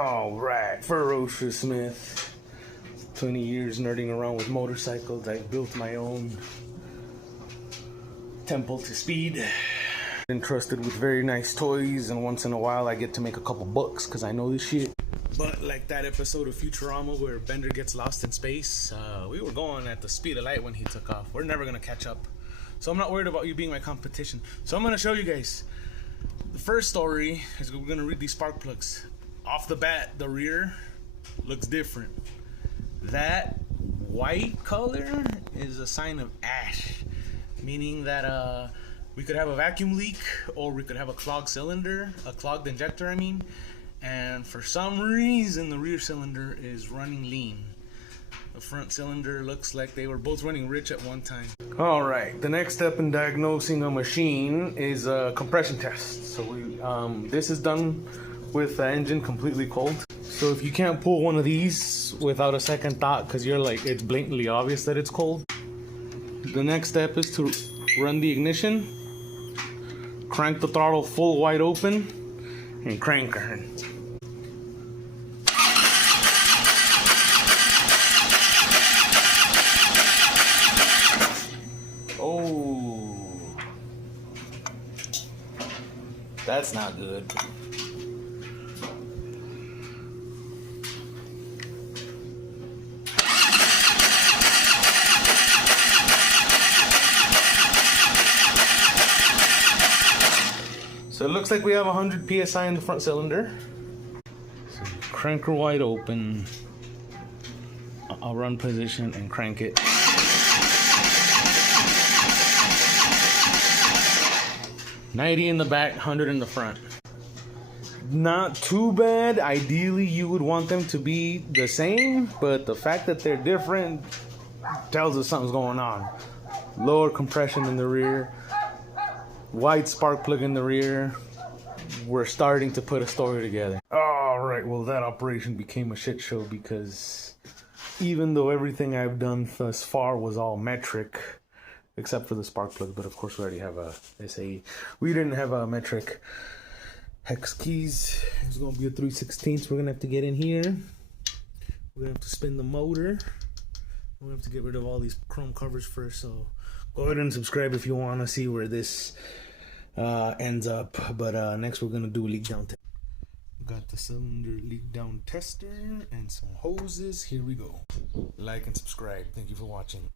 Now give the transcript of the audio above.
All right, Ferocious Smith. 20 years nerding around with motorcycles. I built my own Temple to Speed. Entrusted with very nice toys, and once in a while I get to make a couple bucks because I know this shit. But like that episode of Futurama where Bender gets lost in space, we were going at the speed of light when he took off. We're never gonna catch up. So I'm not worried about you being my competition. So I'm gonna show you guys. The first story is we're gonna read these spark plugs. Off the bat, the rear looks different. That white color is a sign of ash, meaning that we could have a vacuum leak or we could have a clogged cylinder, a clogged injector I mean, and for some reason the rear cylinder is running lean. The front cylinder looks like they were both running rich at one time. Alright, the next step in diagnosing a machine is a compression test. So this is done with the engine completely cold. So if you can't pull one of these without a second thought because you're like, it's blatantly obvious that it's cold, the next step is to run the ignition, crank the throttle full wide open, and crank her. Oh, that's not good. So it looks like we have 100 psi in the front cylinder. So crank her wide open. I'll run position and crank it. $90 in the back, 100 in the front. Not too bad. Ideally, you would want them to be the same, but the fact that they're different tells us something's going on. Lower compression in the rear. White spark plug in the rear. We're starting to put a story together. Alright, well that operation became a shit show because even though everything I've done thus far was all metric, except for the spark plug, but of course we already have a SAE. We didn't have a metric hex keys. It's gonna be a 3/16. We're gonna have to get in here. We're gonna have to spin the motor. We're gonna have to get rid of all these chrome covers first, so go ahead and subscribe if you want to see where this ends up. But next we're gonna do a leak down test. Got the cylinder leak down tester and some hoses. Here we go. Like and subscribe. Thank you for watching.